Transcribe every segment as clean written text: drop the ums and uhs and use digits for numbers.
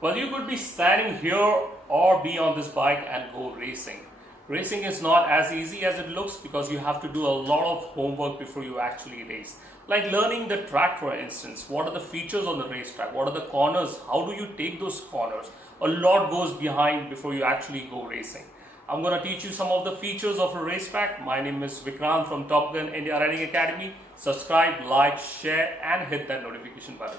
Well, you could be standing here or be on this bike and go racing. Racing is not as easy as it looks because you have to do a lot of homework before you actually race. Like learning the track, for instance. What are the features on the racetrack? What are the corners? How do you take those corners? A lot goes behind before you actually go racing. I'm going to teach you some of the features of a racetrack. My name is Vikrant from Top Gun India Riding Academy. Subscribe, like, share and hit that notification button.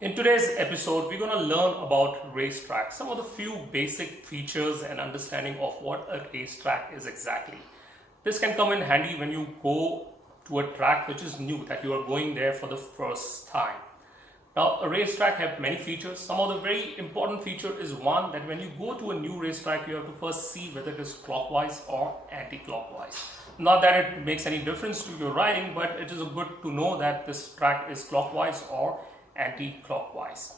In today's episode, we're going to learn about racetrack, some of the few basic features and understanding of what a racetrack is exactly. This can come in handy when you go to a track which is new, that you are going there for the first time. Now, a racetrack has many features. Some of the very important feature is one, that when you go to a new racetrack, you have to first see whether it is clockwise or anti-clockwise. Not that it makes any difference to your riding, but it is good to know that this track is clockwise or anti-clockwise.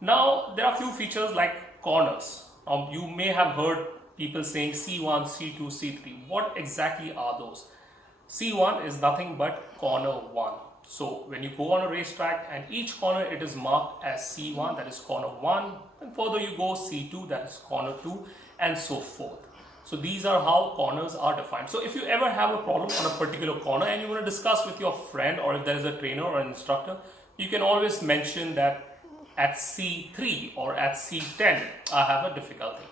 Now, there are few features like corners. You may have heard people saying C1, C2, C3. What exactly are those? C1 is nothing but corner 1. So when you go on a racetrack and each corner it is marked as C1, that is corner 1, and further you go C2, that is corner 2, and so forth. So these are how corners are defined. So if you ever have a problem on a particular corner and you want to discuss with your friend, or if there is a trainer or an instructor, you can always mention that at C3 or at C10 I have a difficulty.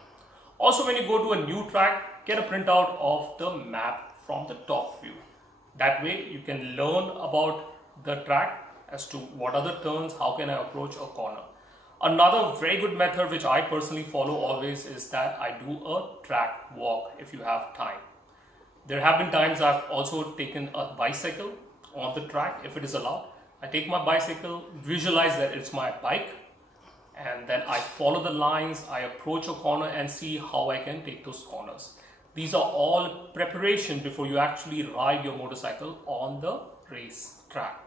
Also, when you go to a new track, get a printout of the map from the top view. That way you can learn about the track as to what are the turns, how can I approach a corner. Another very good method which I personally follow always is that I do a track walk if you have time. There have been times I've also taken a bicycle on the track if it is allowed. I take my bicycle, visualize that it's my bike, and then I follow the lines, I approach a corner and see how I can take those corners. These are all preparation before you actually ride your motorcycle on the race track.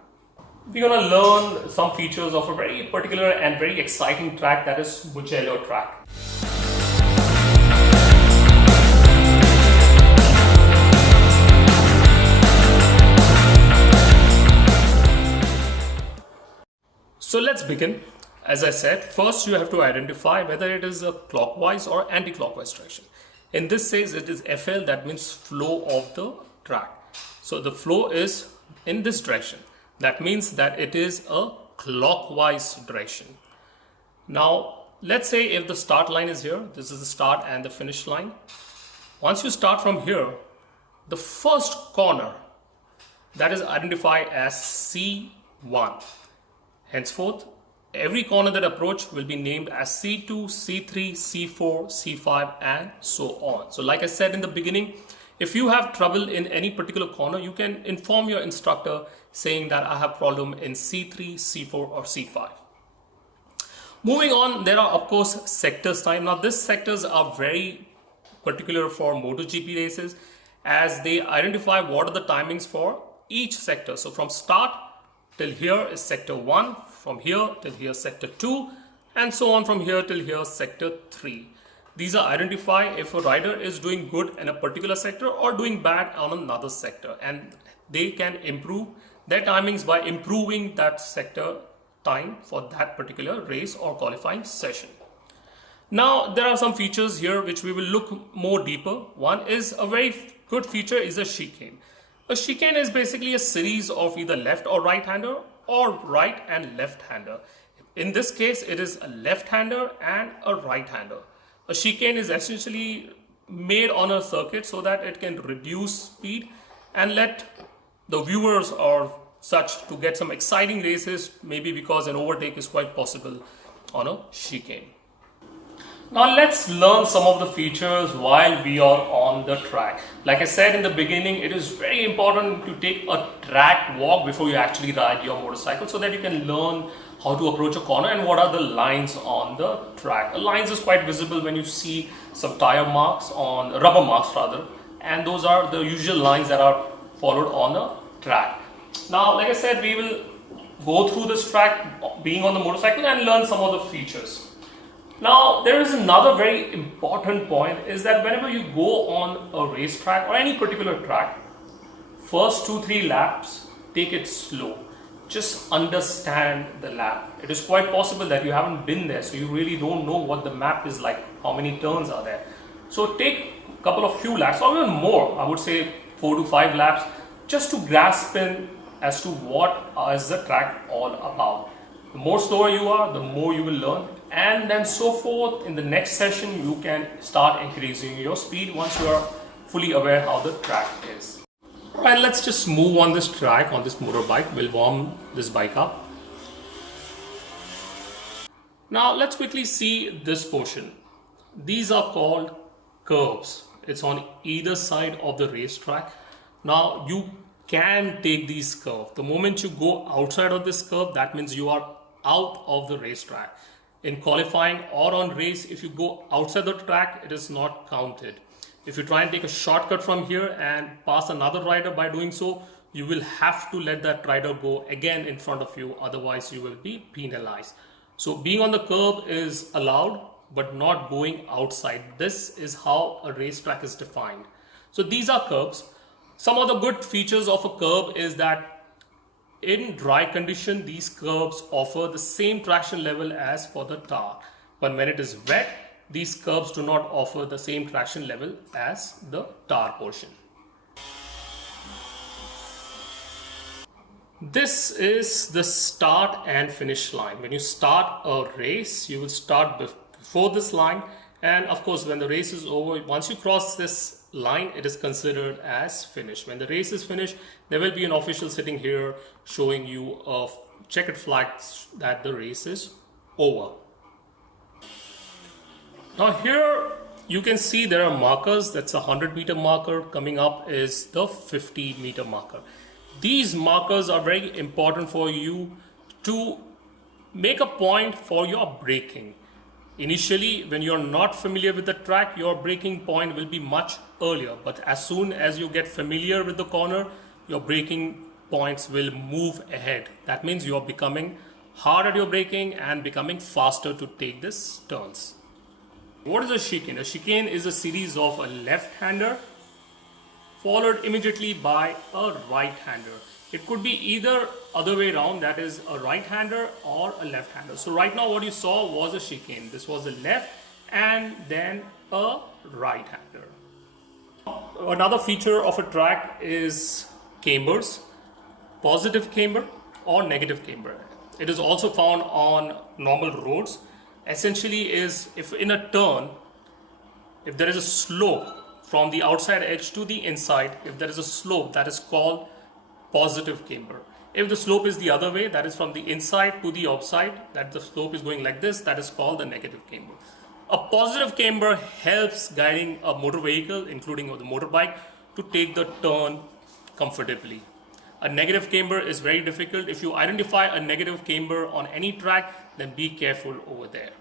We're going to learn some features of a very particular and very exciting track, that is Mugello track. So let's begin. As I said, first you have to identify whether it is a clockwise or anti-clockwise direction. In this case, it is FL, that means flow of the track. So the flow is in this direction. That means that it is a clockwise direction. Now, let's say if the start line is here, this is the start and the finish line. Once you start from here, the first corner, that is identified as C1. Henceforth, every corner that approach will be named as C2, C3, C4, C5 and so on. So like I said in the beginning, if you have trouble in any particular corner, you can inform your instructor saying that I have problem in C3, C4 or C5. Moving on, there are of course sectors time. Now these sectors are very particular for MotoGp races as they identify what are the timings for each sector. So from start till here is sector 1, from here till here sector 2, and so on from here till here sector 3. These are identified if a rider is doing good in a particular sector or doing bad on another sector, and they can improve their timings by improving that sector time for that particular race or qualifying session. Now there are some features here which we will look more deeper. One is a very good feature is a chicane. A chicane is basically a series of either left or right-hander or right and left-hander. In this case, it is a left-hander and a right-hander. A chicane is essentially made on a circuit so that it can reduce speed and let the viewers or such to get some exciting races, maybe because an overtake is quite possible on a chicane. Now let's learn some of the features while we are on the track. Like I said in the beginning, it is very important to take a track walk before you actually ride your motorcycle so that you can learn how to approach a corner and what are the lines on the track. The lines is quite visible when you see some tire marks on rubber marks rather, and those are the usual lines that are followed on a track. Now like I said, we will go through this track being on the motorcycle and learn some of the features. Now, there is another very important point is that whenever you go on a racetrack or any particular track, first 2-3 laps, take it slow. Just understand the lap. It is quite possible that you haven't been there, so you really don't know what the map is like, how many turns are there. So take a couple of few laps or even more, I would say 4 to 5 laps, just to grasp in as to what is the track all about. The more slower you are, the more you will learn, and then so forth. In the next session, you can start increasing your speed once you are fully aware how the track is. Alright, let's just move on this track on this motorbike. We'll warm this bike up. Now let's quickly see this portion. These are called curves. It's on either side of the racetrack. Now you can take these curves. The moment you go outside of this curve, that means you are out of the racetrack. In qualifying or on race, if you go outside the track, it is not counted. If you try and take a shortcut from here and pass another rider by doing so, you will have to let that rider go again in front of you, otherwise you will be penalized. So being on the curb is allowed, but not going outside. This is how a racetrack is defined. So these are curbs. Some of the good features of a curb is that in dry condition, these curbs offer the same traction level as for the tar. But when it is wet, these curbs do not offer the same traction level as the tar portion. This is the start and finish line. When you start a race, you will start before this line, and of course when the race is over, once you cross this line, it is considered as finished. When the race is finished, there will be an official sitting here showing you a checkered flag that the race is over. Now here you can see there are markers. That's a 100-meter marker. Coming up is the 50-meter marker. These markers are very important for you to make a point for your braking. Initially, when you're not familiar with the track, your braking point will be much earlier. But as soon as you get familiar with the corner, your braking points will move ahead. That means you're becoming hard at your braking and becoming faster to take these turns. What is a chicane? A chicane is a series of a left-hander followed immediately by a right-hander. It could be either other way around, that is a right-hander or a left-hander. So right now what you saw was a chicane. This was a left and then a right-hander. Another feature of a track is cambers, positive camber or negative camber. It is also found on normal roads. Essentially is if in a turn, if there is a slope from the outside edge to the inside, if there is a slope, that is called positive camber. If the slope is the other way, that is from the inside to the outside, that the slope is going like this, that is called the negative camber. A positive camber helps guiding a motor vehicle, including the motorbike, to take the turn comfortably. A negative camber is very difficult. If you identify a negative camber on any track, then be careful over there.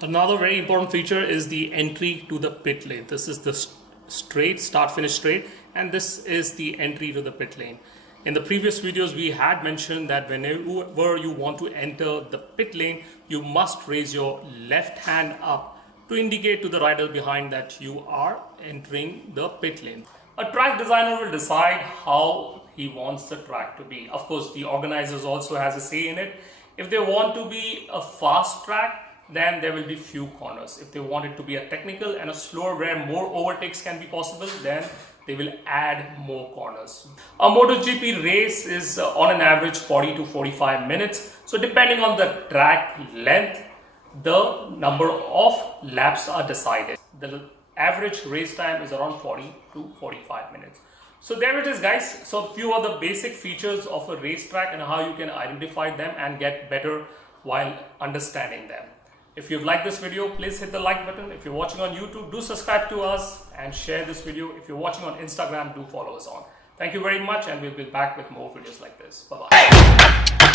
Another very important feature is the entry to the pit lane. This is the straight, start-finish straight, and this is the entry to the pit lane. In the previous videos, we had mentioned that whenever you want to enter the pit lane, you must raise your left hand up to indicate to the rider behind that you are entering the pit lane. A track designer will decide how he wants the track to be. Of course, the organizers also has a say in it. If they want to be a fast track, then there will be few corners. If they want it to be a technical and a slower where more overtakes can be possible, then they will add more corners. A MotoGP race is on an average 40 to 45 minutes. So depending on the track length, the number of laps are decided. The average race time is around 40 to 45 minutes. So there it is, guys. So a few of the basic features of a racetrack and how you can identify them and get better while understanding them. If you've liked this video, please hit the like button. If you're watching on YouTube, do subscribe to us and share this video. If you're watching on Instagram, do follow us on. Thank you very much, and we'll be back with more videos like this. Bye-bye.